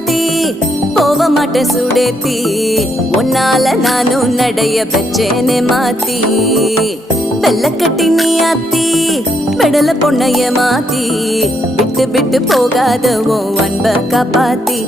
மாத்தி போக மாட்டேன் சுடேத்தி உன்னால நானும் நடைய பெச்சேனே மாத்தி வெள்ளக்கட்டி நீ ஆத்தி பெடல பொண்ணைய மாத்தி விட்டு விட்டு போகாத உன் அன்ப காப்பாத்தி